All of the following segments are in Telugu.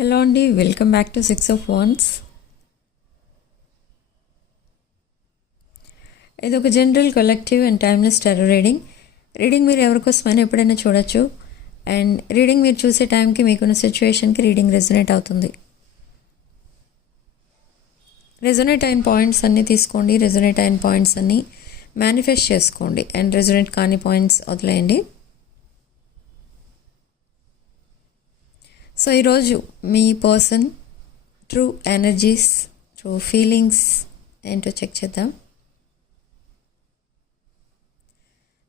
హలో అండి, welcome back to 6 of Wands. ఇది ఒక general collective and timeless tarot reading మీరు ఎవరికోసమైనా ఎప్పుడైనా చూడొచ్చు. అండ్ రీడింగ్ మీరు చూసే టైంకి మీకున్న సిచ్యువేషన్కి రీడింగ్ రెజొనేట్ అవుతుంది. రెజొనేట్ అయిన పాయింట్స్ అన్నీ తీసుకోండి, రెజొనేట్ అయిన పాయింట్స్ అన్నీ మేనిఫెస్ట్ చేసుకోండి. అండ్ రెజొనేట్ కాని పాయింట్స్ వదిలేయండి. సో ఈరోజు మీ person true energies, true feelings ఏంటో చెక్ చేద్దాం.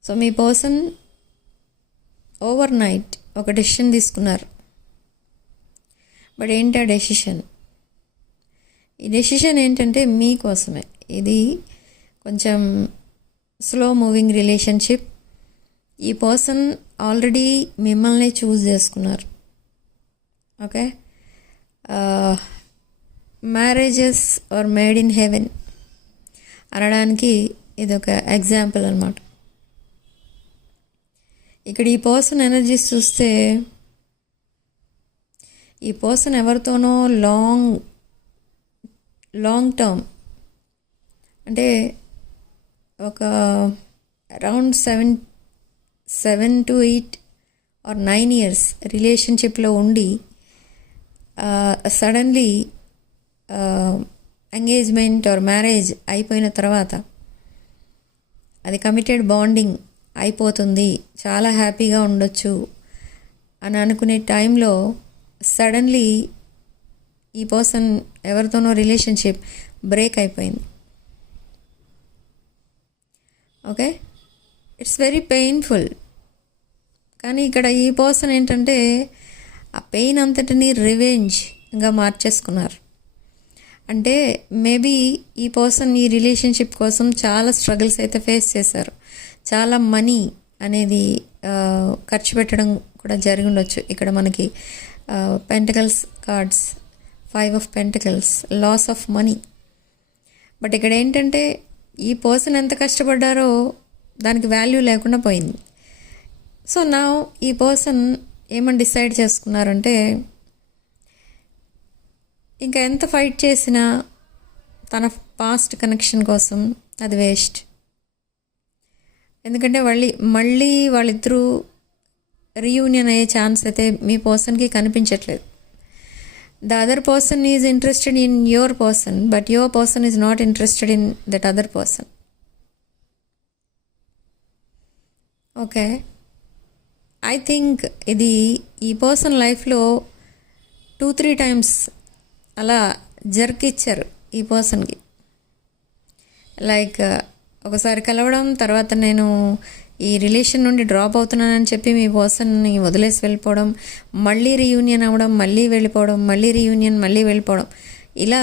సో మీ పర్సన్ ఓవర్ నైట్ ఒక డెసిషన్ తీసుకున్నారు. బట్ ఏంటి ఆ డెసిషన్? ఈ డెసిషన్ ఏంటంటే మీకోసమే. ఇది కొంచెం స్లో మూవింగ్ రిలేషన్షిప్. ఈ పర్సన్ ఆల్రెడీ మిమ్మల్ని చూస్ చేసుకున్నారు. Okay, marriages are made in heaven అనడానికి ఇది ఒక ఎగ్జాంపుల్ అనమాట. ఇక్కడ ఈ పర్సన్ ఎనర్జీస్ చూస్తే ఈ పర్సన్ ఎవరితోనో లాంగ్ టర్మ్, అంటే ఒక అరౌండ్ 7 to 8 or 9 years రిలేషన్షిప్లో ఉండి సడన్లీ ఎంగేజ్మెంట్ ఆర్ మ్యారేజ్ అయిపోయిన తర్వాత అది కమిటెడ్ బాండింగ్ అయిపోతుంది, చాలా హ్యాపీగా ఉండొచ్చు అని అనుకునే టైంలో సడన్లీ ఈ పర్సన్ ఎవరితోనో రిలేషన్షిప్ బ్రేక్ అయిపోయింది. Okay, it's very painful. కానీ ఇక్కడ ఈ పర్సన్ ఏంటంటే ఆ పెయిన్ అంతటిని రివెంజ్గా మార్చేసుకున్నారు. అంటే మేబీ ఈ పర్సన్ ఈ రిలేషన్షిప్ కోసం చాలా స్ట్రగుల్స్ అయితే ఫేస్ చేశారు. చాలా మనీ అనేది ఖర్చు పెట్టడం కూడా జరిగి ఉండొచ్చు. ఇక్కడ మనకి pentacles cards, 5 of Pentacles, loss of money. But ఇక్కడ ఏంటంటే ఈ పర్సన్ ఎంత కష్టపడ్డారో దానికి వాల్యూ లేకుండా పోయింది. సో నా ఈ పర్సన్ ఏమని డిసైడ్ చేసుకున్నారంటే ఇంకా ఎంత ఫైట్ చేసినా తన పాస్ట్ కనెక్షన్ కోసం అది వేస్ట్. ఎందుకంటే మళ్ళీ వాళ్ళిద్దరూ రీయూనియన్ అయ్యే ఛాన్స్ అయితే మీ పర్సన్కి కనిపించట్లేదు. The other person is interested in your person, but your person is not interested in that other person. Okay, I think ఇది ఈ పర్సన్ లైఫ్లో 2-3 times అలా ఇచ్చారు ఈ పర్సన్కి. లైక్ ఒకసారి కలవడం, తర్వాత నేను ఈ రిలేషన్ నుండి డ్రాప్ అవుతున్నానని చెప్పి మీ పర్సన్ని వదిలేసి వెళ్ళిపోవడం, మళ్ళీ రీయూనియన్ అవ్వడం, మళ్ళీ వెళ్ళిపోవడం, మళ్ళీ రీయూనియన్, మళ్ళీ వెళ్ళిపోవడం, ఇలా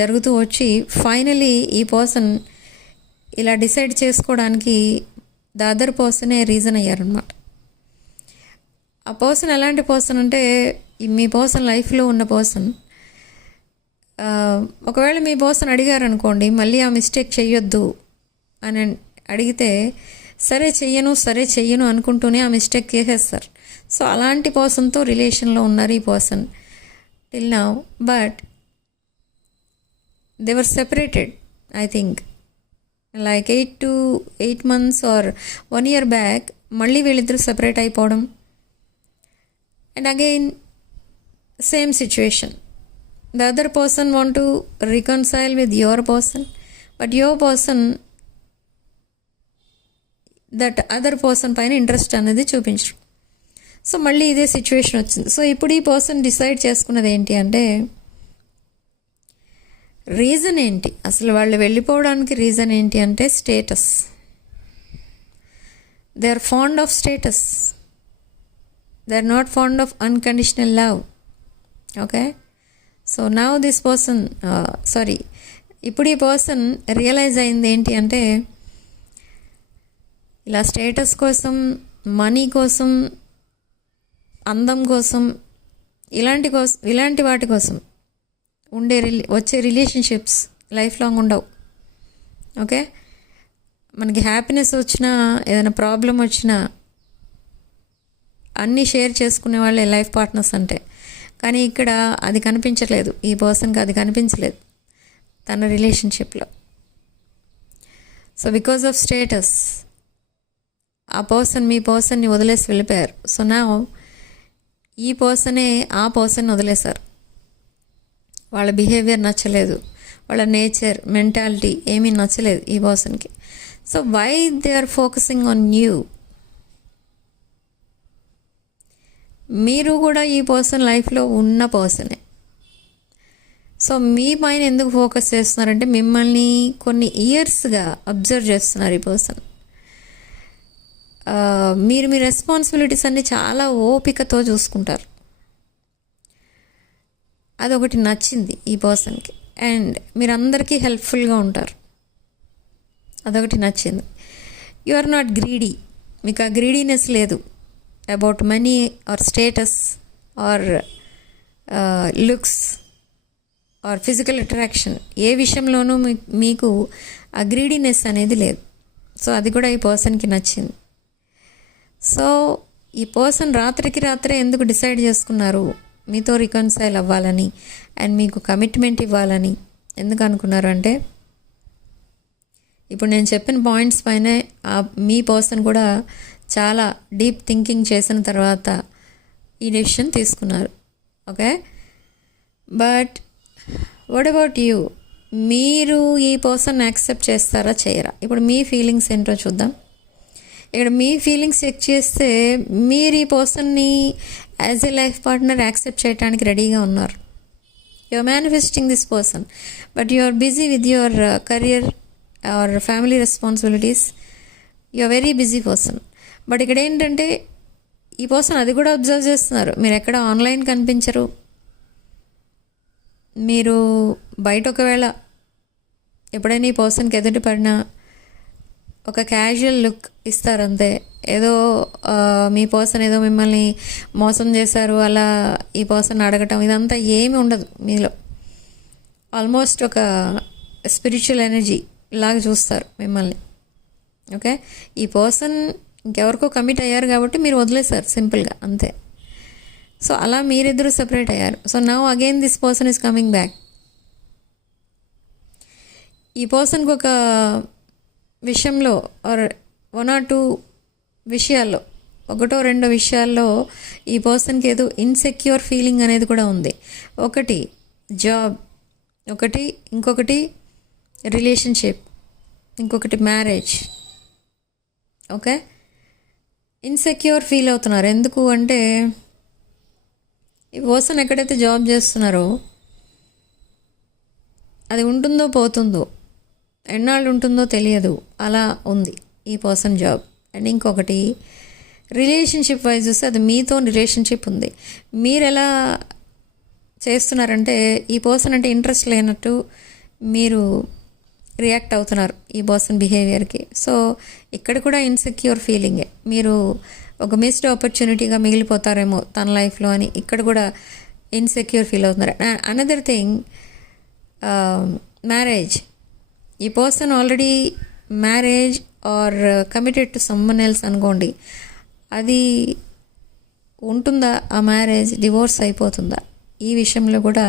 జరుగుతూ వచ్చి ఫైనలీ ఈ పర్సన్ ఇలా డిసైడ్ చేసుకోవడానికి ద అదర్ పర్సనే రీజన్ అయ్యారనమాట. ఆ పర్సన్ ఎలాంటి పర్సన్ అంటే మీ పర్సన్ లైఫ్లో ఉన్న పర్సన్. ఒకవేళ మీ పర్సన్ అడిగారనుకోండి మళ్ళీ ఆ మిస్టేక్ చెయ్యొద్దు అని అడిగితే సరే చెయ్యను అనుకుంటూనే ఆ మిస్టేక్ చేసేస్తారు. సో అలాంటి పర్సన్తో రిలేషన్లో ఉన్నారు ఈ person till now. But they were separated I think like 8 months or 1 year back. మళ్ళీ వీళ్ళిద్దరూ సెపరేట్ అయిపోవడం. And again, same situation. The other person want to reconcile with your person, but your person, that other person పైన ఇంట్రెస్ట్ అనేది చూపించరు. సో మళ్ళీ ఇదే సిచ్యువేషన్ వచ్చింది. సో ఇప్పుడు ఈ పర్సన్ డిసైడ్ చేసుకున్నది ఏంటి అంటే రీజన్ ఏంటి, అసలు వాళ్ళు వెళ్ళిపోవడానికి రీజన్ ఏంటి అంటే status. They are fond of status. They are not fond of unconditional love. Okay, so now this person ఇప్పుడు ఈ పర్సన్ రియలైజ్ అయింది ఏంటి అంటే ఇలా స్టేటస్ కోసం, మనీ కోసం, అందం కోసం, ఇలాంటి వాటి కోసం వచ్చే రిలేషన్షిప్స్ లైఫ్ లాంగ్ ఉండవు. ఓకే, మనకి హ్యాపీనెస్ వచ్చినా, ఏదైనా ప్రాబ్లం వచ్చినా అన్నీ షేర్ చేసుకునే వాళ్ళే లైఫ్ పార్ట్నర్స్ అంటే. కానీ ఇక్కడ అది కనిపించట్లేదు, ఈ పర్సన్కి అది కనిపించలేదు తన రిలేషన్షిప్లో. సో బికాజ్ ఆఫ్ స్టేటస్ ఆ పర్సన్ మీ పర్సన్ని వదిలేసి వెళ్ళిపోయారు. సో నా ఈ పర్సనే ఆ పర్సన్ వదిలేశారు. వాళ్ళ బిహేవియర్ నచ్చలేదు, వాళ్ళ నేచర్ మెంటాలిటీ ఏమీ నచ్చలేదు ఈ పర్సన్కి. So why they are focusing on you? మీరు కూడా ఈ పర్సన్ లైఫ్లో ఉన్న పర్సనే. సో మీ పైన ఎందుకు ఫోకస్ చేస్తున్నారంటే మిమ్మల్ని కొన్ని ఇయర్స్గా అబ్జర్వ్ చేస్తున్నారు ఈ పర్సన్. మీరు మీ రెస్పాన్సిబిలిటీస్ అన్నీ చాలా ఓపికతో చూసుకుంటారు. అదొకటి నచ్చింది ఈ పర్సన్కి. అండ్ మీరు అందరికీ హెల్ప్ఫుల్గా ఉంటారు, అదొకటి నచ్చింది. యు ఆర్ నాట్ గ్రీడీ, మీకు ఆ గ్రీడీనెస్ లేదు about money or status or looks or physical attraction. ఏ విషయంలోనూ మీకు ఆ గ్రీడీనెస్ అనేది లేదు. సో అది కూడా ఈ పర్సన్కి నచ్చింది. సో ఈ పర్సన్ రాత్రికి రాత్రే ఎందుకు డిసైడ్ చేసుకున్నారు మీతో రికన్సైల్ అవ్వాలని అండ్ మీకు కమిట్మెంట్ ఇవ్వాలని ఎందుకు అనుకున్నారు అంటే, ఇప్పుడు నేను చెప్పిన పాయింట్స్ పైనే మీ పర్సన్ కూడా చాలా డీప్ థింకింగ్ చేసిన తర్వాత ఈ డెసిషన్ తీసుకున్నారు. Okay, but what about you? మీరు ఈ పర్సన్ యాక్సెప్ట్ చేస్తారా చేయరా? ఇప్పుడు మీ ఫీలింగ్స్ ఏంటో చూద్దాం. ఇక్కడ మీ ఫీలింగ్స్ చెక్ చేస్తే మీరు ఈ పర్సన్ని as a life partner accept చేయడానికి రెడీగా ఉన్నారు. You are manifesting this person, but you are busy with your career or family responsibilities. You are very busy person. But ఇక్కడ ఏంటంటే ఈ పర్సన్ అది కూడా అబ్జర్వ్ చేస్తున్నారు. మీరు ఎక్కడ ఆన్లైన్ కనిపించరు. మీరు బయట ఒకవేళ ఎప్పుడైనా ఈ పర్సన్కి ఎదుటి పడినా ఒక క్యాజువల్ లుక్ ఇస్తారంతే. ఏదో మీ పర్సన్ ఏదో మిమ్మల్ని మోసం చేశారు అలా ఈ పర్సన్ అడగటం ఇదంతా ఏమి ఉండదు మీలో. ఆల్మోస్ట్ ఒక స్పిరిచువల్ ఎనర్జీ లాగా చూస్తారు మిమ్మల్ని. ఓకే, ఈ పర్సన్ ఇంకెవరికో కమిట్ అయ్యారు కాబట్టి మీరు వదిలేశారు సింపుల్గా అంతే. సో అలా మీరిద్దరూ సెపరేట్ అయ్యారు. So now again this person is coming back. ఈ పర్సన్కి ఒక విషయంలో ఆర్ 1 or 2 విషయాల్లో, 1 or 2 విషయాల్లో ఈ పర్సన్కి ఏదో ఇన్సెక్యూర్ ఫీలింగ్ అనేది కూడా ఉంది. ఒకటి జాబ్, ఇంకొకటి రిలేషన్షిప్, ఇంకొకటి మ్యారేజ్. ఓకే, ఇన్సెక్యూర్ ఫీల్ అవుతున్నారు. ఎందుకు అంటే ఈ పర్సన్ ఎక్కడైతే జాబ్ చేస్తున్నారో అది ఉంటుందో పోతుందో, ఎన్నాళ్ళు ఉంటుందో తెలియదు, అలా ఉంది ఈ పర్సన్ జాబ్. అండ్ ఇంకొకటి రిలేషన్షిప్ వైజ్ చూస్తే అది మీతో రిలేషన్షిప్ ఉంది. మీరు ఎలా చేస్తున్నారంటే ఈ పర్సన్ అంటే ఇంట్రెస్ట్ లేనట్టు మీరు రియాక్ట్ అవుతున్నారు ఈ పర్సన్ బిహేవియర్కి. సో ఇక్కడ కూడా ఇన్సెక్యూర్ ఫీలింగే. మీరు ఒక మిస్డ్ ఆపర్చునిటీగా మిగిలిపోతారేమో తన లైఫ్లో అని ఇక్కడ కూడా ఇన్సెక్యూర్ ఫీల్ అవుతున్నారు. Another thing, marriage. ఈ person already marriage or committed to someone అనుకోండి. అది ఉంటుందా ఆ మ్యారేజ్? డివోర్స్ అయిపోతుందా? ఈ విషయంలో కూడా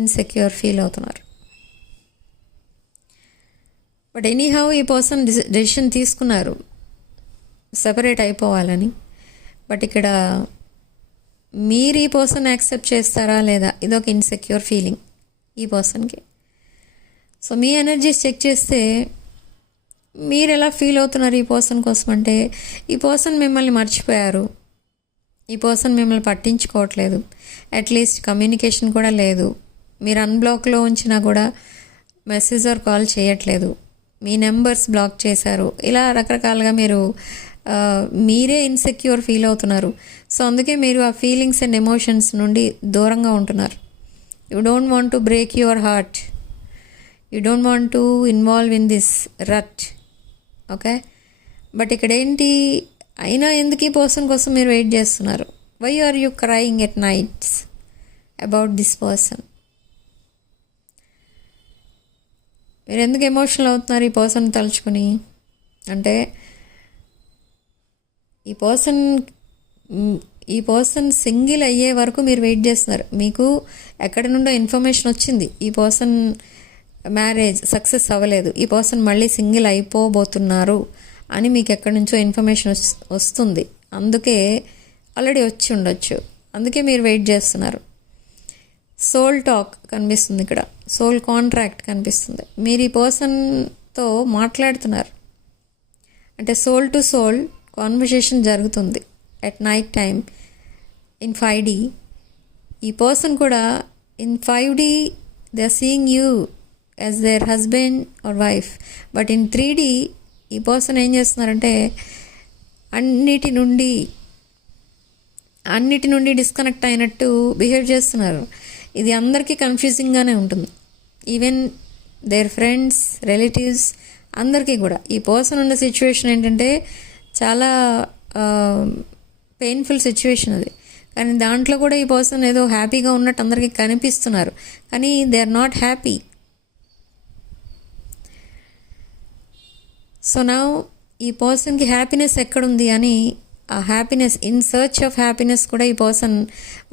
ఇన్సెక్యూర్ ఫీల్ అవుతున్నారు. బట్ ఎనీహౌ ఈ పర్సన్ డెసిషన్ తీసుకున్నారు సెపరేట్ అయిపోవాలని. బట్ ఇక్కడ మీరు ఈ పర్సన్ యాక్సెప్ట్ చేస్తారా లేదా, ఇదొక ఇన్సెక్యూర్ ఫీలింగ్ ఈ పర్సన్కి. సో మీ ఎనర్జీస్ చెక్ చేస్తే మీరు ఎలా ఫీల్ అవుతున్నారు ఈ పర్సన్ కోసం అంటే, ఈ పర్సన్ మిమ్మల్ని మర్చిపోయారు, ఈ పర్సన్ మిమ్మల్ని పట్టించుకోవట్లేదు, అట్లీస్ట్ కమ్యూనికేషన్ కూడా లేదు, మీరు అన్బ్లాక్లో ఉంచినా కూడా మెసేజ్ ఆర్ కాల్ చేయట్లేదు, మీ నెంబర్స్ బ్లాక్ చేశారు. ఇలా రకరకాలుగా మీరే ఇన్సెక్యూర్ ఫీల్ అవుతున్నారు. సో అందుకే మీరు ఆ ఫీలింగ్స్ అండ్ ఎమోషన్స్ నుండి దూరంగా ఉంటున్నారు. You don't want to break your heart, you don't want to involve in this rut. Okay, but ఇక్కడ ఏంటి, అయినా ఎందుకు ఈ పర్సన్ కోసం మీరు వెయిట్ చేస్తున్నారు? Why are you crying at nights about this person? మీరు ఎందుకు ఎమోషనల్ అవుతున్నారు ఈ పర్సన్ తలుచుకుని అంటే, ఈ పర్సన్ ఈ పర్సన్ సింగిల్ అయ్యే వరకు మీరు వెయిట్ చేస్తున్నారు. మీకు ఎక్కడి నుండో ఇన్ఫర్మేషన్ వచ్చింది, ఈ పర్సన్ మ్యారేజ్ సక్సెస్ అవ్వలేదు, ఈ పర్సన్ మళ్ళీ సింగిల్ అయిపోబోతున్నారు అని మీకు ఎక్కడి నుంచో ఇన్ఫర్మేషన్ వస్తుంది. అందుకే ఆల్రెడీ వచ్చి ఉండొచ్చు, అందుకే మీరు వెయిట్ చేస్తున్నారు. సోల్ టాక్ కనిపిస్తుంది ఇక్కడ, సోల్ కాంట్రాక్ట్ కనిపిస్తుంది. మీరు ఈ పర్సన్తో మాట్లాడుతున్నారు అంటే సోల్ టు సోల్ కాన్వర్సేషన్ జరుగుతుంది at night time in 5D. ఈ పర్సన్ కూడా in 5D they are seeing you as their husband or wife. But in 3D ఈ పర్సన్ ఏం చేస్తున్నారంటే అన్నిటి నుండి డిస్కనెక్ట్ అయినట్టు బిహేవ్ చేస్తున్నారు. ఇది అందరికీ కన్ఫ్యూజింగ్గానే ఉంటుంది. ఈవెన్ దేర్ ఫ్రెండ్స్, రిలేటివ్స్ అందరికీ కూడా. ఈ పర్సన్ ఉన్న సిచ్యువేషన్ ఏంటంటే చాలా పెయిన్ఫుల్ సిచ్యువేషన్ అది. కానీ దాంట్లో కూడా ఈ పర్సన్ ఏదో హ్యాపీగా ఉన్నట్టు అందరికీ కనిపిస్తున్నారు, కానీ they are not happy. So నా ఈ పర్సన్కి హ్యాపీనెస్ ఎక్కడుంది అని, ఆ happiness, in search of happiness కూడా ఈ పర్సన్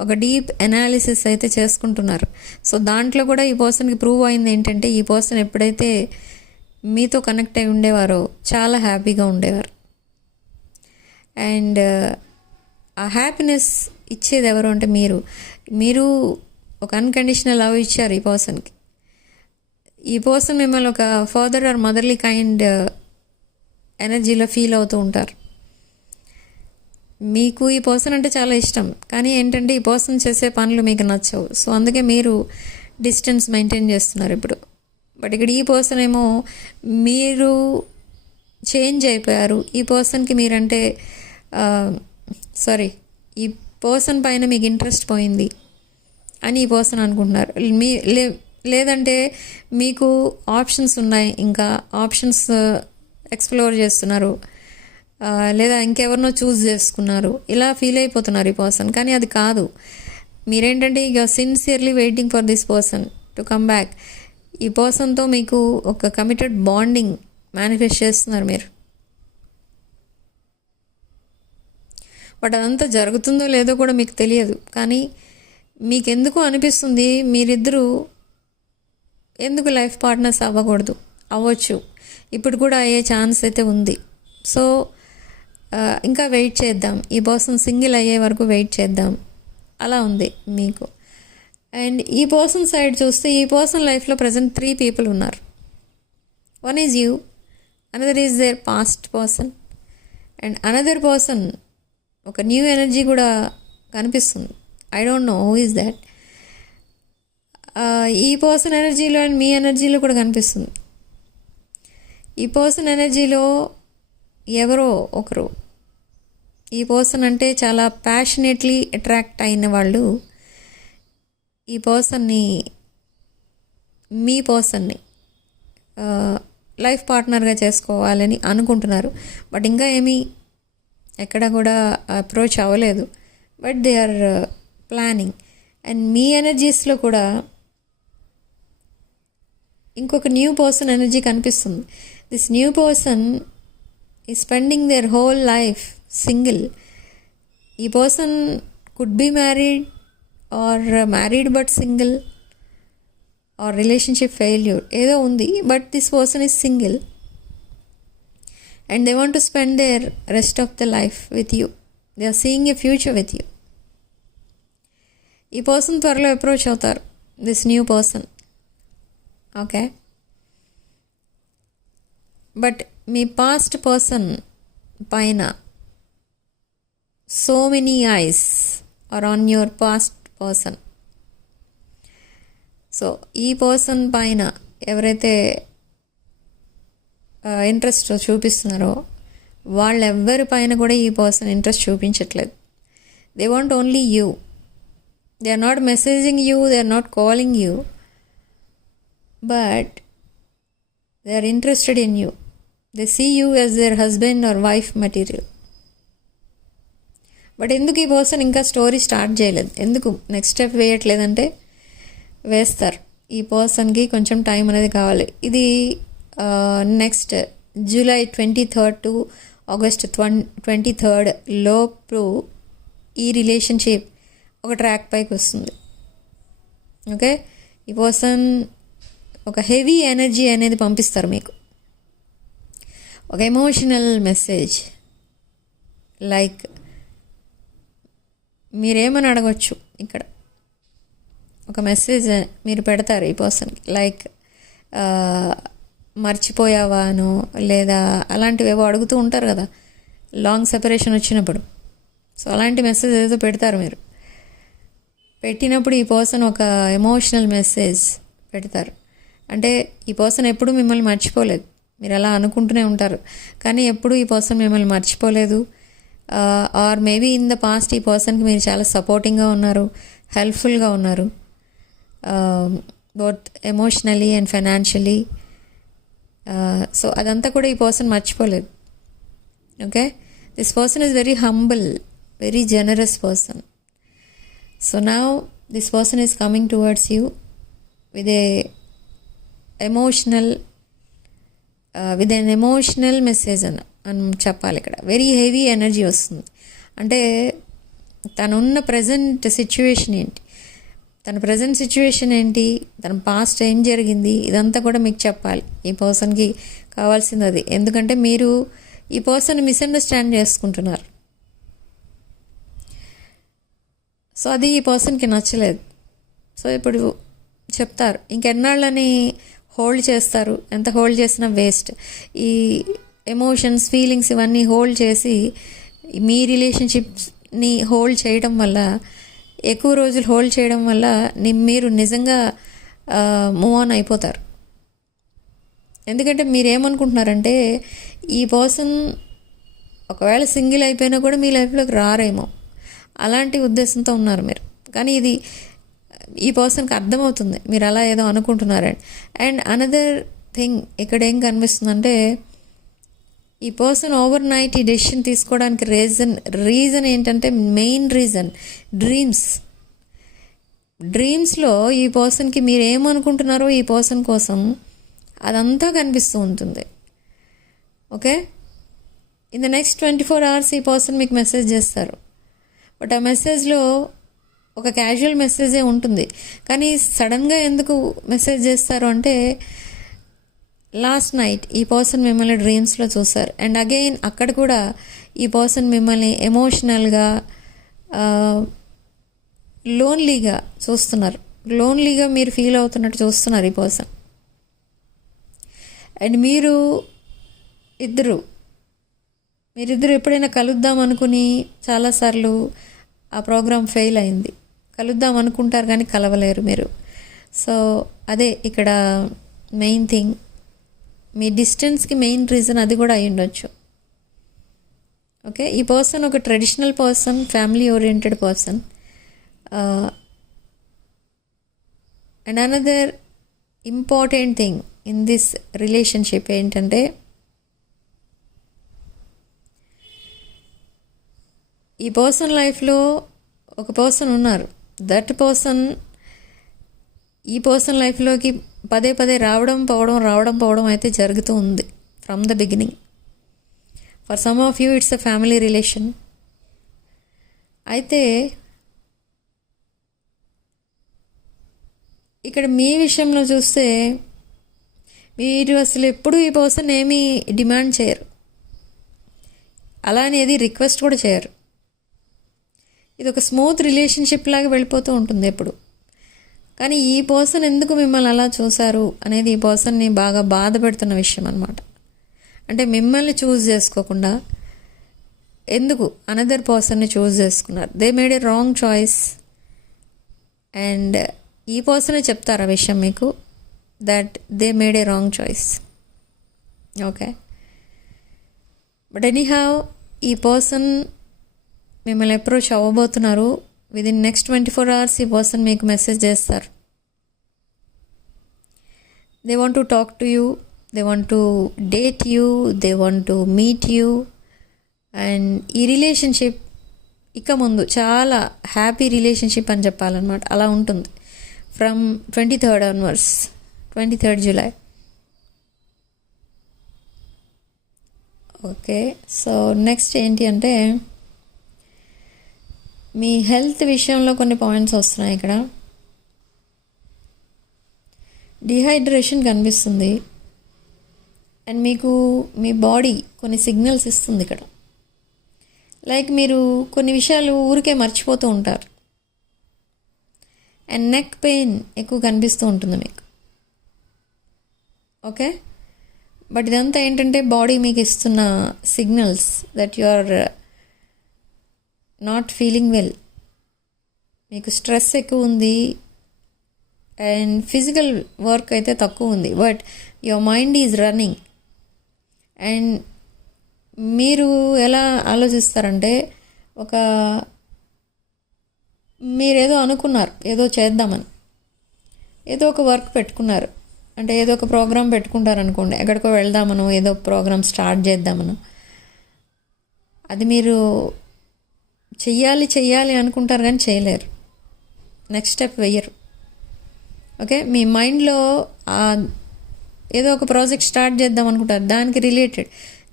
ఒక డీప్ అనాలిసిస్ అయితే చేసుకుంటున్నారు. సో దాంట్లో కూడా ఈ పర్సన్కి ప్రూవ్ అయింది ఏంటంటే, ఈ పర్సన్ ఎప్పుడైతే మీతో కనెక్ట్ అయి ఉండేవారో చాలా హ్యాపీగా ఉండేవారు. అండ్ ఆ హ్యాపీనెస్ ఇచ్చేది ఎవరు అంటే మీరు ఒక అన్కండిషనల్ లవ్ ఇచ్చారు ఈ పర్సన్కి. ఈ పర్సన్ మిమ్మల్ని ఒక ఫాదర్ ఆర్ మదర్లీ కైండ్ ఎనర్జీలో ఫీల్ అవుతూ ఉంటారు. మీకు ఈ పర్సన్ అంటే చాలా ఇష్టం, కానీ ఏంటంటే ఈ పర్సన్ చేసే పనులు మీకు నచ్చవు. సో అందుకే మీరు డిస్టెన్స్ మెయింటైన్ చేస్తున్నారు ఇప్పుడు. బట్ ఇక్కడ ఈ పర్సన్ ఏమో మీరు చేంజ్ అయిపోయారు, ఈ పర్సన్కి మీరంటే ఈ పర్సన్ పైన మీకు ఇంట్రెస్ట్ పోయింది అని ఈ పర్సన్ అనుకుంటున్నారు. లేదంటే మీకు ఆప్షన్స్ ఉన్నాయి, ఇంకా ఆప్షన్స్ ఎక్స్ప్లోర్ చేస్తున్నారు, లేదా ఇంకెవరినో చూస్ చేసుకున్నారు, ఇలా ఫీల్ అయిపోతున్నారు ఈ పర్సన్. కానీ అది కాదు. మీరేంటంటే ఇక sincerely waiting for this person to come back. ఈ పర్సన్తో మీకు ఒక కమిటెడ్ బాండింగ్ మేనిఫెస్ట్ చేస్తున్నారు మీరు. బట్ అదంతా జరుగుతుందో లేదో కూడా మీకు తెలియదు, కానీ మీకు ఎందుకు అనిపిస్తుంది మీరిద్దరూ ఎందుకు లైఫ్ పార్ట్నర్స్ అవ్వకూడదు. అవ్వచ్చు, ఇప్పుడు కూడా అయ్యే ఛాన్స్ అయితే ఉంది. సో ఇంకా వెయిట్ చేద్దాం, ఈ పర్సన్ సింగిల్ అయ్యే వరకు వెయిట్ చేద్దాం, అలా ఉంది మీకు. అండ్ ఈ పర్సన్ సైడ్ చూస్తే ఈ పర్సన్ లైఫ్లో ప్రజెంట్ 3 people ఉన్నారు. One is you, another is there past person, and another person ఒక న్యూ ఎనర్జీ కూడా కనిపిస్తుంది. I don't know who is that. ఈ పర్సన్ ఎనర్జీలో అండ్ మీ ఎనర్జీలో కూడా కనిపిస్తుంది. ఈ పర్సన్ ఎనర్జీలో ఎవరో ఒకరు ఈ పర్సన్ అంటే చాలా ప్యాషనేట్లీ అట్రాక్ట్ అయిన వాళ్ళు ఈ పర్సన్ని, మీ పర్సన్ని లైఫ్ పార్ట్నర్గా చేసుకోవాలని అనుకుంటున్నారు. బట్ ఇంకా ఏమీ ఎక్కడ కూడా అప్రోచ్ అవ్వలేదు. But they are planning. And మీ ఎనర్జీస్లో కూడా ఇంకొక న్యూ పర్సన్ ఎనర్జీ కనిపిస్తుంది. దిస్ న్యూ పర్సన్ ఈ spending their whole life single. ఈ person could be married or married but single or relationship failure ఏదో ఉంది. But this person is single and they want to spend their rest of the life with you. They are seeing a future with you. ఈ పర్సన్ త్వరలో అప్రోచ్ అవుతారు, this new person. Okay, but మీ పాస్ట్ పర్సన్ పైన so many eyes are on your past person. So ఈ పర్సన్ పైన ఎవరైతే ఇంట్రెస్ట్ చూపిస్తున్నారో వాళ్ళెవ్వరి పైన కూడా ఈ పర్సన్ ఇంట్రెస్ట్ చూపించట్లేదు. They want only you. They are not messaging you, they are not calling you, but they are interested in you. They see you as their husband or wife material. But ఎందుకు ఈ పర్సన్ ఇంకా స్టోరీ స్టార్ట్ చేయలేదు, ఎందుకు నెక్స్ట్ స్టెప్ వేయట్లేదంటే వేస్తారు. ఈ పర్సన్కి కొంచెం టైం అనేది కావాలి. ఇది next July 23rd to August 23rd లోపు ఈ రిలేషన్షిప్ ఒక ట్రాక్ పైకి వస్తుంది. ఓకే, ఈ పర్సన్ ఒక హెవీ ఎనర్జీ అనేది పంపిస్తారు మీకు, ఒక ఎమోషనల్ మెసేజ్. లైక్ మీరేమని అడగచ్చు, ఇక్కడ ఒక మెసేజ్ మీరు పెడతారు ఈ పర్సన్కి. లైక్ మర్చిపోయావాను, లేదా అలాంటివి ఏవో అడుగుతూ ఉంటారు కదా లాంగ్ సెపరేషన్ వచ్చినప్పుడు. సో అలాంటి మెసేజ్ ఏదో పెడతారు మీరు. పెట్టినప్పుడు ఈ పర్సన్ ఒక ఎమోషనల్ మెసేజ్ పెడతారు. అంటే ఈ పర్సన్ ఎప్పుడూ మిమ్మల్ని మర్చిపోలేదు. మీరు అలా అనుకుంటూనే ఉంటారు, కానీ ఎప్పుడూ ఈ పర్సన్ మిమ్మల్ని మర్చిపోలేదు. Or maybe in the past ఈ పర్సన్కి మీరు చాలా సపోర్టింగ్గా ఉన్నారు, హెల్ప్ఫుల్గా ఉన్నారు, both emotionally and financially. So అదంతా కూడా ఈ పర్సన్ మర్చిపోలేదు. Okay, this person is very humble, very generous person. So now this person is coming towards you with an emotional message అని చెప్పాలి. ఇక్కడ వెరీ హెవీ ఎనర్జీ వస్తుంది. అంటే తనున్న ప్రజెంట్ సిచ్యువేషన్ ఏంటి, తన ప్రజెంట్ సిచ్యువేషన్ ఏంటి, తన పాస్ట్ ఏం జరిగింది, ఇదంతా కూడా మీకు చెప్పాలి. ఈ పర్సన్కి కావాల్సింది అది. ఎందుకంటే మీరు ఈ పర్సన్ మిస్అండర్స్టాండ్ చేసుకుంటున్నారు. సో అది ఈ పర్సన్కి నచ్చలేదు. సో ఇప్పుడు చెప్తారు, ఇంకెన్నాళ్ళని హోల్డ్ చేస్తారు, ఎంత హోల్డ్ చేసినా వేస్ట్. ఈ ఎమోషన్స్, ఫీలింగ్స్ ఇవన్నీ హోల్డ్ చేసి మీ రిలేషన్షిప్ని హోల్డ్ చేయడం వల్ల, ఎక్కువ రోజులు హోల్డ్ చేయడం వల్ల మీరు నిజంగా మూవ్ ఆన్ అయిపోతారు. ఎందుకంటే మీరు ఏమనుకుంటున్నారంటే ఈ పర్సన్ ఒకవేళ సింగిల్ అయిపోయినా కూడా మీ లైఫ్లోకి రారేమో, అలాంటి ఉద్దేశంతో ఉన్నారు మీరు. కానీ ఇది ఈ పర్సన్కి అర్థమవుతుంది మీరు అలా ఏదో అనుకుంటున్నారని. అండ్ అనదర్ థింగ్ ఇక్కడ ఏం కనిపిస్తుందంటే ఈ పర్సన్ ఓవర్ నైట్ ఈ డెసిషన్ తీసుకోవడానికి రీజన్ ఏంటంటే, మెయిన్ రీజన్ డ్రీమ్స్లో ఈ పర్సన్కి మీరు ఏమనుకుంటున్నారో ఈ పర్సన్ కోసం అదంతా కనిపిస్తూ ఉంటుంది. Okay, in the next 24 hours ఈ పర్సన్ మీకు మెసేజ్ చేస్తారు. బట్ ఆ మెసేజ్లో ఒక క్యాజువల్ మెసేజే ఉంటుంది, కానీ సడన్గా ఎందుకు మెసేజ్ చేస్తారు అంటే లాస్ట్ నైట్ ఈ పర్సన్ మిమ్మల్ని డ్రీమ్స్లో చూస్తారు. అండ్ అగైన్ అక్కడ కూడా ఈ పర్సన్ మిమ్మల్ని ఎమోషనల్గా, లోన్లీగా చూస్తున్నారు. లోన్లీగా మీరు ఫీల్ అవుతున్నట్టు చూస్తున్నారు ఈ పర్సన్. అండ్ మీరిద్దరు ఎప్పుడైనా కలుద్దాం అనుకుని చాలాసార్లు ఆ ప్రోగ్రామ్ ఫెయిల్ అయింది. కలుద్దాం అనుకుంటారు కానీ కలవలేరు మీరు. సో అదే ఇక్కడ మెయిన్ థింగ్. మీ డిస్టెన్స్కి మెయిన్ రీజన్ అది కూడా అయి ఉండొచ్చు. ఓకే, ఈ పర్సన్ ఒక traditional person, family oriented person. And another important thing in this relationship ఏంటంటే ఈ పర్సన్ లైఫ్లో ఒక పర్సన్ ఉన్నారు. దట్ పర్సన్ ఈ పర్సన్ లైఫ్లోకి పదే పదే రావడం పోవడం అయితే జరుగుతూ ఉంది from the beginning. For some of you it's a family relation. అయితే ఇక్కడ మీ విషయంలో చూస్తే మీరు అసలు ఎప్పుడు ఈ పర్సన్ ఏమీ డిమాండ్ చేయరు, అలా అనేది రిక్వెస్ట్ కూడా చేయరు. ఇది ఒక స్మూత్ రిలేషన్షిప్ లాగా వెళ్ళిపోతూ ఉంటుంది ఎప్పుడు. కానీ ఈ పర్సన్ ఎందుకు మిమ్మల్ని అలా చూశారు అనేది ఈ పర్సన్ని బాగా బాధ పెడుతున్న విషయం అనమాట. అంటే మిమ్మల్ని చూస్ చేసుకోకుండా ఎందుకు అనదర్ పర్సన్ని చూస్ చేసుకున్నారు. They made A wrong choice. And ఈ పర్సనే చెప్తారు ఆ విషయం మీకు, that they made A wrong choice. Okay, but anyhow ఈ పర్సన్ మిమ్మల్ని అప్రోచ్ అవ్వబోతున్నారు. విదిన్ నెక్స్ట్ 24 hours ఈ పర్సన్ మీకు మెసేజ్ చేస్తారు. They want to talk to you, they want to date you, they want to meet you. And ఈ రిలేషన్షిప్ ఇక ముందు చాలా హ్యాపీ రిలేషన్షిప్ అని చెప్పాలన్నమాట. అలా ఉంటుంది from 23rd onwards, 23rd July. Okay, so next ఏంటి అంటే మీ హెల్త్ విషయంలో కొన్ని పాయింట్స్ వస్తున్నాయి ఇక్కడ. డిహైడ్రేషన్ కనిపిస్తుంది. అండ్ మీకు మీ బాడీ కొన్ని సిగ్నల్స్ ఇస్తుంది ఇక్కడ. లైక్ మీరు కొన్ని విషయాలు ఊరికే మర్చిపోతూ ఉంటారు. అండ్ నెక్ పెయిన్ ఎక్కువ కనిపిస్తూ ఉంటుంది మీకు. ఓకే, బట్ ఇదంతా ఏంటంటే బాడీ మీకు ఇస్తున్న signals that you are not feeling well. మీకు స్ట్రెస్ ఎక్కువ ఉంది అండ్ ఫిజికల్ వర్క్ అయితే తక్కువ ఉంది, but your mind is running. And మీరు ఎలా ఆలోచిస్తారంటే మీరేదో అనుకున్నారు, ఏదో చేద్దామని, ఏదో ఒక వర్క్ పెట్టుకున్నారు, అంటే ఏదో ఒక ప్రోగ్రామ్ పెట్టుకుంటారనుకోండి, ఎక్కడికో వెళ్దామనో ఏదో ప్రోగ్రామ్ స్టార్ట్ చేద్దామనో, అది మీరు చెయ్యాలి అనుకుంటారు కానీ చేయలేరు, నెక్స్ట్ స్టెప్ వెయ్యరు. ఓకే, మీ మైండ్లో ఏదో ఒక ప్రాజెక్ట్ స్టార్ట్ చేద్దాం అనుకుంటారు, దానికి రిలేటెడ్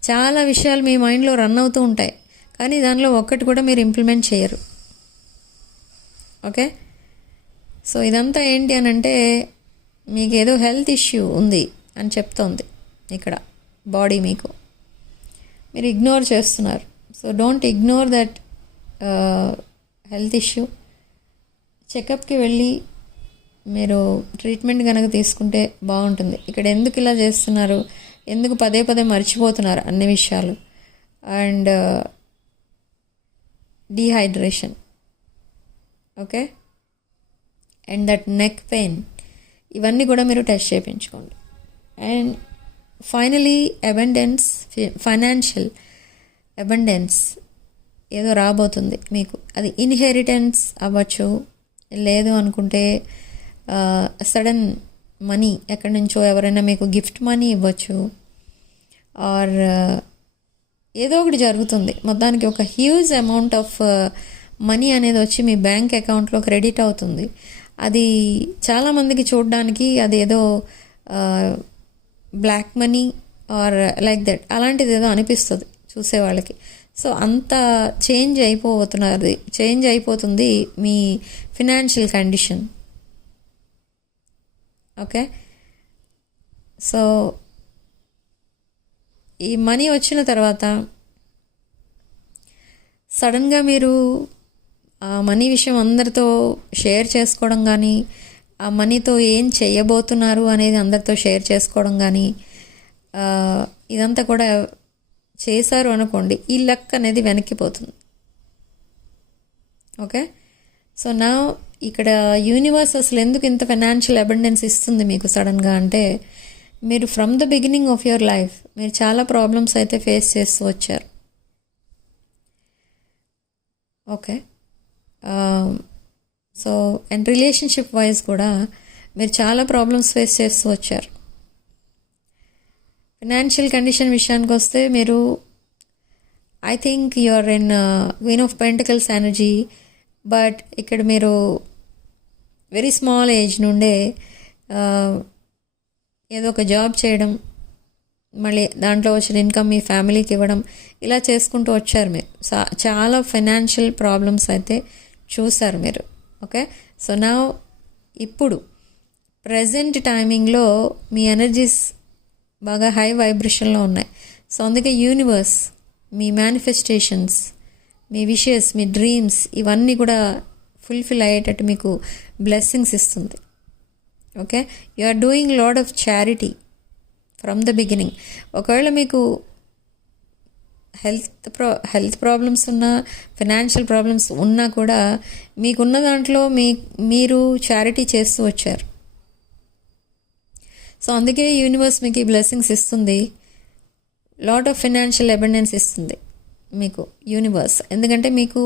చాలా విషయాలు మీ మైండ్లో రన్ అవుతూ ఉంటాయి, కానీ దానిలో ఒక్కటి కూడా మీరు ఇంప్లిమెంట్ చేయరు. ఓకే, సో ఇదంతా ఏంటి అని అంటే మీకు ఏదో హెల్త్ ఇష్యూ ఉంది అని చెప్తోంది ఇక్కడ బాడీ మీకు. మీరు ఇగ్నోర్ చేస్తున్నారు. So don't ignore that health issue. చెకప్కి వెళ్ళి మీరు ట్రీట్మెంట్ కనుక తీసుకుంటే బాగుంటుంది. ఇక్కడ ఎందుకు ఇలా చేస్తున్నారు, ఎందుకు పదే మర్చిపోతున్నారు అన్ని విషయాలు, and dehydration, okay, and that neck pain, ఇవన్నీ కూడా మీరు టెస్ట్ చేయించుకోండి. And finally abundance, financial abundance ఏదో రాబోతుంది మీకు. అది ఇన్హెరిటెన్స్ అవ్వచ్చు, లేదు అనుకుంటే సడన్ మనీ ఎక్కడి నుంచో ఎవరైనా మీకు గిఫ్ట్ మనీ ఇవ్వచ్చు, ఆర్ ఏదో ఒకటి జరుగుతుంది. మొత్తానికి ఒక హ్యూజ్ అమౌంట్ ఆఫ్ మనీ అనేది వచ్చి మీ బ్యాంక్ అకౌంట్లో క్రెడిట్ అవుతుంది. అది చాలామందికి చూడడానికి అది ఏదో black money or like that అలాంటిది ఏదో అనిపిస్తుంది చూసే వాళ్ళకి. సో అంత చేంజ్ అయిపోతుంది మీ ఫినాన్షియల్ కండిషన్. ఓకే, సో ఈ మనీ వచ్చిన తర్వాత సడన్గా మీరు ఆ మనీ విషయం అందరితో షేర్ చేసుకోవడం కానీ, ఆ మనీతో ఏం చేయబోతున్నారు అనేది అందరితో షేర్ చేసుకోవడం కానీ, ఇదంతా కూడా చేశారు అనుకోండి, ఈ లక్ అనేది వెనక్కిపోతుంది. ఓకే, సో నా ఇక్కడ యూనివర్స్ అసలు ఎందుకు ఇంత ఫైనాన్షియల్ అబండెన్స్ ఇస్తుంది మీకు సడన్గా అంటే, మీరు from the beginning of your life మీరు చాలా ప్రాబ్లమ్స్ అయితే ఫేస్ చేస్తూ వచ్చారు. Okay, so and relationship wise కూడా మీరు చాలా ప్రాబ్లమ్స్ ఫేస్ చేస్తూ వచ్చారు. ఫినాన్షియల్ కండిషన్ విషయానికి వస్తే మీరు I think you are in queen of pentacles energy, but ఇక్కడ మీరు వెరీ స్మాల్ ఏజ్ నుండే ఏదో ఒక జాబ్ చేయడం, మళ్ళీ దాంట్లో వచ్చిన ఇన్కమ్ మీ ఫ్యామిలీకి ఇవ్వడం, ఇలా చేసుకుంటూ వచ్చారు మీరు. చాలా ఫైనాన్షియల్ ప్రాబ్లమ్స్ అయితే చూసారు మీరు. ఓకే, సో నా ఇప్పుడు ప్రజెంట్ టైమింగ్లో మీ ఎనర్జీస్ బాగా హై వైబ్రేషన్లో ఉన్నాయి. సో అందుకే యూనివర్స్ మీ మేనిఫెస్టేషన్స్, మీ విషెస్, మీ డ్రీమ్స్ ఇవన్నీ కూడా ఫుల్ఫిల్ అయ్యేటట్టు మీకు బ్లెస్సింగ్స్ ఇస్తుంది. Okay, you are doing lot of charity from the beginning. ఒకవేళ మీకు హెల్త్ ప్రాబ్లమ్స్ ఉన్నా, ఫైనాన్షియల్ ప్రాబ్లమ్స్ ఉన్నా కూడా మీకున్న దాంట్లో మీరు చారిటీ చేస్తూ వచ్చారు. సో అందుకే యూనివర్స్ మీకు ఈ బ్లెస్సింగ్స్ ఇస్తుంది, లాట్ ఆఫ్ ఫైనాన్షియల్ అబండెన్స్ ఇస్తుంది మీకు యూనివర్స్. ఎందుకంటే మీకు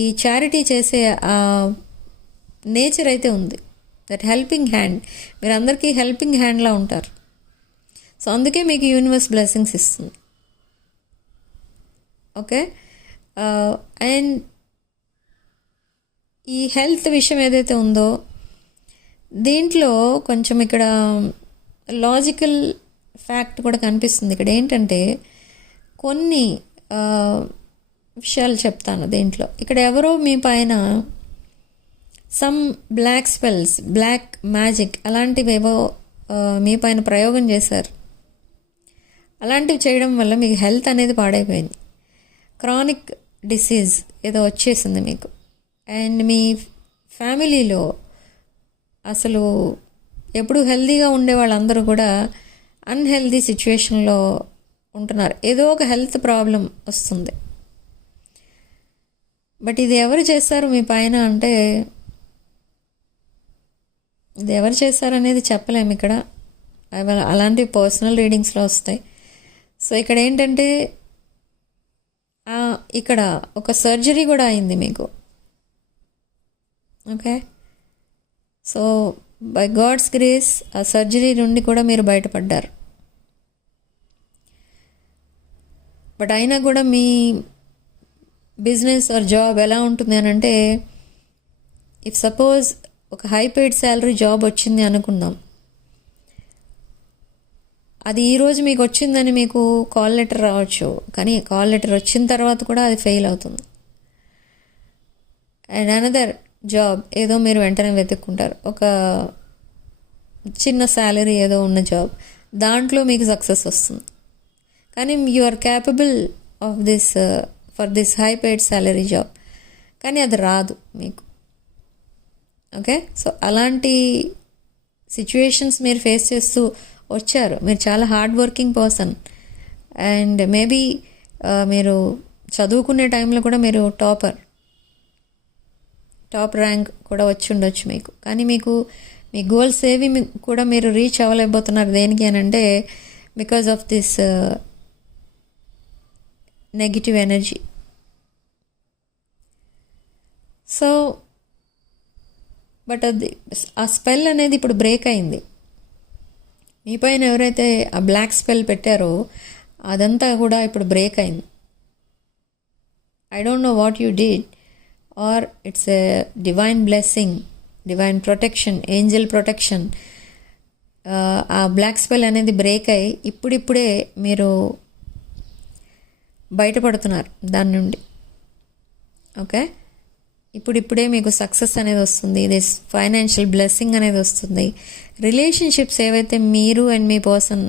ఈ చారిటీ చేసే నేచర్ అయితే ఉంది, దట్ హెల్పింగ్ హ్యాండ్, మీరు అందరికీ హెల్పింగ్ హ్యాండ్లా ఉంటారు. సో అందుకే మీకు యూనివర్స్ బ్లెస్సింగ్స్ ఇస్తుంది. ఓకే, అండ్ ఈ హెల్త్ విషయం ఏదైతే ఉందో దీంట్లో కొంచెం ఇక్కడ లాజికల్ ఫ్యాక్ట్ కూడా కనిపిస్తుంది. ఇక్కడ ఏంటంటే కొన్ని విషయాలు చెప్తాను దీంట్లో. ఇక్కడ ఎవరో మీ పైన some black spells, black magic అలాంటివేవో మీ పైన ప్రయోగం చేశారు. అలాంటివి చేయడం వల్ల మీకు హెల్త్ అనేది పాడైపోయింది. క్రానిక్ డిసీజ్ ఏదో వచ్చేసింది మీకు. అండ్ మీ ఫ్యామిలీలో అసలు ఎప్పుడు హెల్తీగా ఉండే వాళ్ళందరూ కూడా అన్హెల్తీ సిచ్యువేషన్లో ఉంటున్నారు. ఏదో ఒక హెల్త్ ప్రాబ్లం వస్తుంది. బట్ ఇది ఎవరు చేస్తారు మీ పైన అంటే, ఇది ఎవరు చేస్తారనేది చెప్పలేము ఇక్కడ. అలాంటివి పర్సనల్ రీడింగ్స్లో వస్తాయి. సో ఇక్కడ ఏంటంటే ఇక్కడ ఒక సర్జరీ కూడా అయింది మీకు. Okay, so by God's grace ఆ సర్జరీ నుండి కూడా మీరు బయటపడ్డారు. బట్ అయినా కూడా మీ బిజినెస్ ఆర్ జాబ్ ఎలా ఉంటుంది అని అంటే, ఇఫ్ సపోజ్ ఒక హై పెయిడ్ శాలరీ జాబ్ వచ్చింది అనుకుందాం, అది ఈరోజు మీకు వచ్చిందని మీకు కాల్ లెటర్ రావచ్చు, కానీ కాల్ లెటర్ వచ్చిన తర్వాత కూడా అది ఫెయిల్ అవుతుంది. అండ్ అనదర్ జాబ్ ఏదో మీరు వెంటనే వెతుక్కుంటారు, ఒక చిన్న శాలరీ ఏదో ఉన్న జాబ్, దాంట్లో మీకు సక్సెస్ వస్తుంది. కానీ you are capable of this for this high paid salary job, కానీ అది రాదు మీకు. ఓకే, సో అలాంటి సిచ్యువేషన్స్ మీరు ఫేస్ చేస్తూ వచ్చారు. మీరు చాలా hard working person. And maybe మీరు చదువుకునే టైంలో కూడా మీరు టాప్ ర్యాంక్ కూడా వచ్చి ఉండొచ్చు మీకు. కానీ మీకు మీ గోల్స్ ఏవి కూడా మీరు రీచ్ అవ్వలేకపోతున్నారు. దేనికి అని అంటే, because of this negative energy. So but అది ఆ స్పెల్ అనేది ఇప్పుడు బ్రేక్ అయింది. మీ పైన ఎవరైతే ఆ బ్లాక్ స్పెల్ పెట్టారో అదంతా కూడా ఇప్పుడు బ్రేక్ అయింది. I don't know what you did, or it's a divine blessing, divine protection, angel protection. ఆ బ్లాక్ స్పెల్ అనేది బ్రేక్ అయ్యి ఇప్పుడిప్పుడే మీరు బయటపడుతున్నారు దాని నుండి. ఓకే, ఇప్పుడిప్పుడే మీకు సక్సెస్ అనేది వస్తుంది. ఇది ఫైనాన్షియల్ బ్లెస్సింగ్ అనేది వస్తుంది. రిలేషన్షిప్స్ ఏవైతే మీరు అండ్ మీ పర్సన్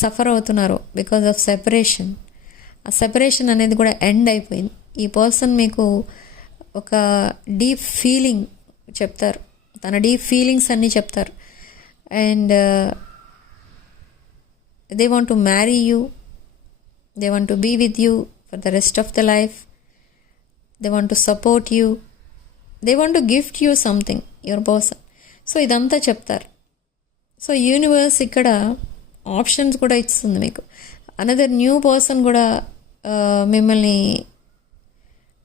సఫర్ అవుతున్నారో బికాజ్ ఆఫ్ సెపరేషన్, ఆ సెపరేషన్ అనేది కూడా ఎండ్ అయిపోయింది. ఈ పర్సన్ మీకు ఒక డీప్ ఫీలింగ్ చెప్తారు, తన డీప్ ఫీలింగ్స్ అన్నీ చెప్తారు. And they want to marry you, they want to be with you for the rest of the life. They want to support you. They want to gift you something, your person. So ఇదంతా చెప్తారు. సో యూనివర్స్ ఇక్కడ ఆప్షన్స్ కూడా ఇస్తుంది మీకు. అనదర్ న్యూ పర్సన్ కూడా మిమ్మల్ని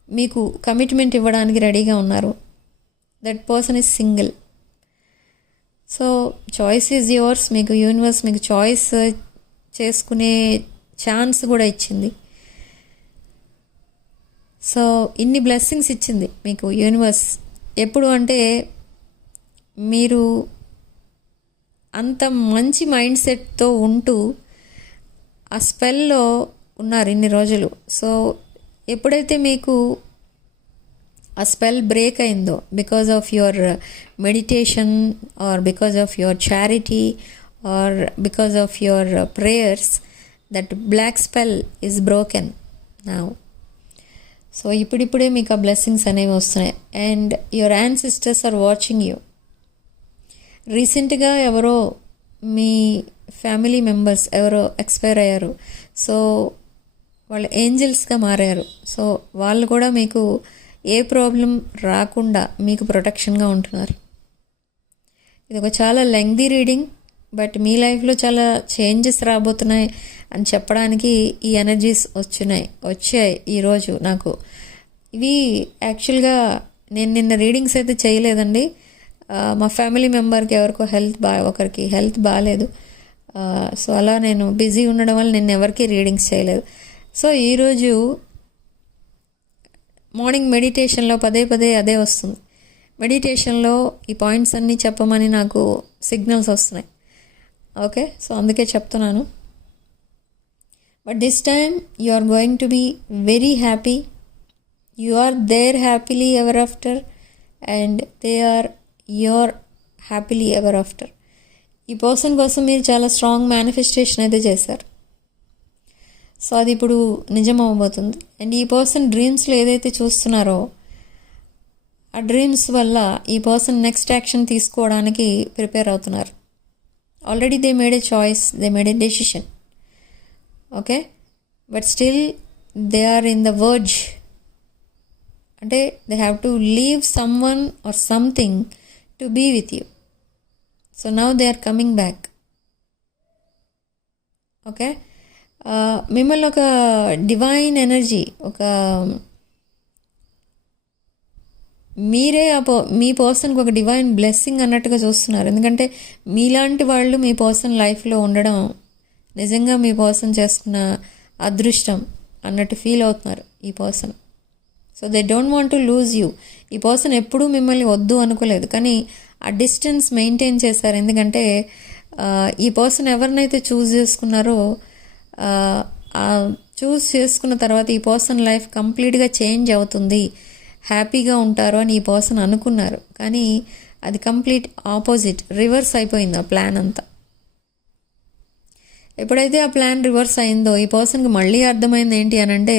మీకు కమిట్మెంట్ ఇవ్వడానికి రెడీగా ఉన్నారు. That person is single. So choice is yours. మీకు యూనివర్స్ మీకు చాయిస్ చేసుకునే ఛాన్స్ కూడా ఇచ్చింది. సో ఇన్ని బ్లెస్సింగ్స్ ఇచ్చింది మీకు యూనివర్స్. ఎప్పుడు అంటే మీరు అంత మంచి మైండ్ సెట్తో ఉంటూ ఆ స్పెల్లో ఉన్నారు ఇన్ని రోజులు. సో ఎప్పుడైతే మీకు ఆ స్పెల్ బ్రేక్ అయిందో, because of your meditation or because of your charity or because of your prayers, that black spell is broken now. So ఇప్పుడిప్పుడే మీకు ఆ బ్లెస్సింగ్స్ అనేవి వస్తున్నాయి. And your ancestors are watching you. రీసెంట్గా ఎవరో మీ ఫ్యామిలీ మెంబర్స్ ఎవరో ఎక్స్పైర్ అయ్యారు. సో వాళ్ళు ఏంజల్స్గా మారారు. సో వాళ్ళు కూడా మీకు ఏ ప్రాబ్లం రాకుండా మీకు ప్రొటెక్షన్గా ఉంటున్నారు. ఇది ఒక చాలా లెంగ్దీ రీడింగ్, బట్ మీ లైఫ్లో చాలా చేంజెస్ రాబోతున్నాయి అని చెప్పడానికి ఈ ఎనర్జీస్ వచ్చాయి ఈరోజు నాకు. ఇవి యాక్చువల్గా నేను నిన్న రీడింగ్స్ అయితే చేయలేదండి. మా ఫ్యామిలీ మెంబర్కి ఎవరికో ఒకరికి హెల్త్ బాగాలేదు. సో అలా నేను బిజీ ఉండడం వల్ల నేను ఎవరికి రీడింగ్స్ చేయలేదు. సో ఈరోజు మార్నింగ్ మెడిటేషన్లో పదే అదే వస్తుంది. మెడిటేషన్లో ఈ పాయింట్స్ అన్నీ చెప్పమని నాకు సిగ్నల్స్ వస్తున్నాయి. ఓకే, సో అందుకే చెప్తున్నాను. But this time you are going to be very happy. You are there happily ever after, and they are your happily ever after. ఈ పర్సన్ కోసం మీరు చాలా స్ట్రాంగ్ మేనిఫెస్టేషన్ అయితే చేశారు. సో అది ఇప్పుడు నిజం అవ్వబోతుంది. అండ్ ఈ పర్సన్ డ్రీమ్స్లో ఏదైతే చూస్తున్నారో ఆ డ్రీమ్స్ వల్ల ఈ పర్సన్ నెక్స్ట్ యాక్షన్ తీసుకోవడానికి ప్రిపేర్ అవుతున్నారు. Already they made a choice, they made a decision. Okay, but still they are in the verge. అంటే they have to leave someone or something to be with you. So now they are coming back. Okay, మిమ్మల్ని ఒక డివైన్ ఎనర్జీ, ఒక మీరే మీ పర్సన్కి ఒక డివైన్ బ్లెస్సింగ్ అన్నట్టుగా చూస్తున్నారు. ఎందుకంటే మీలాంటి వాళ్ళు మీ పర్సన్ లైఫ్లో ఉండడం నిజంగా మీ పర్సన్ చేసుకున్న అదృష్టం అన్నట్టు ఫీల్ అవుతున్నారు ఈ person. So they don't want to lose you. ఈ పర్సన్ ఎప్పుడూ మిమ్మల్ని వద్దు అనుకోలేదు, కానీ ఆ డిస్టెన్స్ మెయింటైన్ చేశారు. ఎందుకంటే ఈ పర్సన్ ఎవరినైతే చూస్ చేసుకున్నారో చూస్ చేసుకున్న తర్వాత ఈ పర్సన్ లైఫ్ కంప్లీట్గా చేంజ్ అవుతుంది, హ్యాపీగా ఉంటారు అని ఈ పర్సన్ అనుకున్నారు. కానీ అది కంప్లీట్ ఆపోజిట్, రివర్స్ అయిపోయింది ఆ ప్లాన్ అంతా. ఎప్పుడైతే ఆ ప్లాన్ రివర్స్ అయిందో ఈ పర్సన్కి మళ్ళీ అర్థమైంది ఏంటి అని అంటే,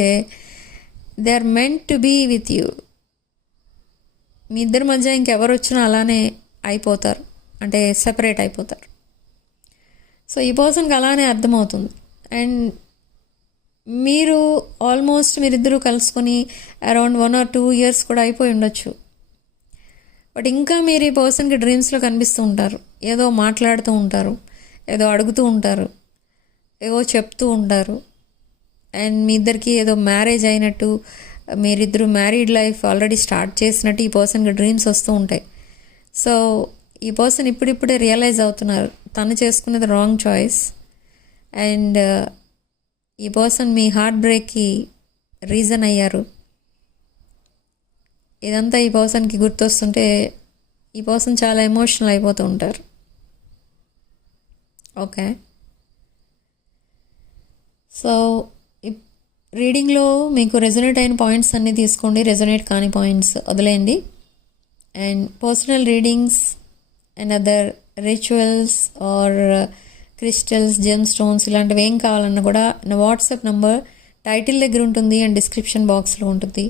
they are meant to be with you. మీ ఇద్దరి మధ్య ఇంకెవరు వచ్చినా అలానే అయిపోతారు, అంటే సెపరేట్ అయిపోతారు. సో ఈ పర్సన్కి అలానే అర్థమవుతుంది. అండ్ మీరు ఆల్మోస్ట్ మీరిద్దరూ కలుసుకొని అరౌండ్ 1 or 2 years కూడా అయిపోయి ఉండొచ్చు. బట్ ఇంకా మీరు ఈ పర్సన్కి డ్రీమ్స్లో కనిపిస్తూ ఉంటారు, ఏదో మాట్లాడుతూ ఉంటారు, ఏదో అడుగుతూ ఉంటారు, ఏవో చెప్తూ ఉంటారు. అండ్ మీ ఇద్దరికి ఏదో మ్యారేజ్ అయినట్టు, మీరిద్దరూ మ్యారీడ్ లైఫ్ ఆల్రెడీ స్టార్ట్ చేసినట్టు ఈ పర్సన్కి డ్రీమ్స్ వస్తూ ఉంటాయి. సో ఈ పర్సన్ ఇప్పుడిప్పుడే రియలైజ్ అవుతున్నారు తను చేసుకున్నది రాంగ్ చాయిస్. అండ్ ఈ పర్సన్ మీ హార్ట్ బ్రేక్కి రీజన్ అయ్యారు. ఇదంతా ఈ పర్సన్కి గుర్తొస్తుంటే ఈ పర్సన్ చాలా ఎమోషనల్ అయిపోతూ ఉంటారు. ఓకే, సో రీడింగ్లో మీకు రెజొనేట్ అయిన పాయింట్స్ అన్నీ తీసుకోండి, రెజొనేట్ కాని పాయింట్స్ వదిలేయండి. And personal readings and other rituals or crystals, gem stones ఇలాంటివి ఏం కావాలన్నా కూడా నా వాట్సాప్ నంబర్ టైటిల్ దగ్గర ఉంటుంది అండ్ డిస్క్రిప్షన్ బాక్స్లో ఉంటుంది.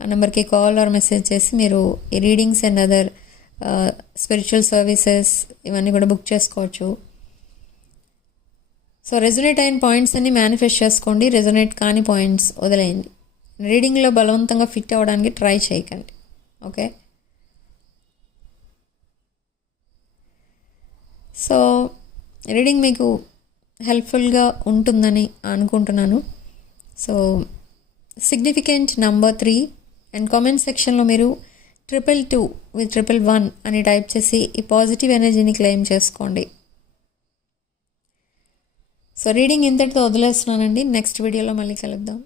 ఆ నెంబర్కి కాల్ ఆర్ మెసేజ్ చేసి మీరు ఈ readings and other spiritual services ఇవన్నీ కూడా బుక్ చేసుకోవచ్చు. సో రెజొనేట్ అయిన పాయింట్స్ అన్ని మేనిఫెస్ట్ చేసుకోండి, రెజొనేట్ కాని పాయింట్స్ వదిలేయండి. రీడింగ్లో బలవంతంగా ఫిట్ అవ్వడానికి ట్రై చేయకండి. ఓకే, సో రీడింగ్ మీకు హెల్ప్ఫుల్గా ఉంటుందని అనుకుంటున్నాను. So significant number 3 and comment సెక్షన్లో మీరు 222 with 111 అని టైప్ చేసి ఈ పాజిటివ్ ఎనర్జీని క్లెయిమ్ చేసుకోండి. సో రీడింగ్ ఇంతటితో వదిలేస్తున్నానండి. నెక్స్ట్ వీడియోలో మళ్ళీ కలుద్దాం.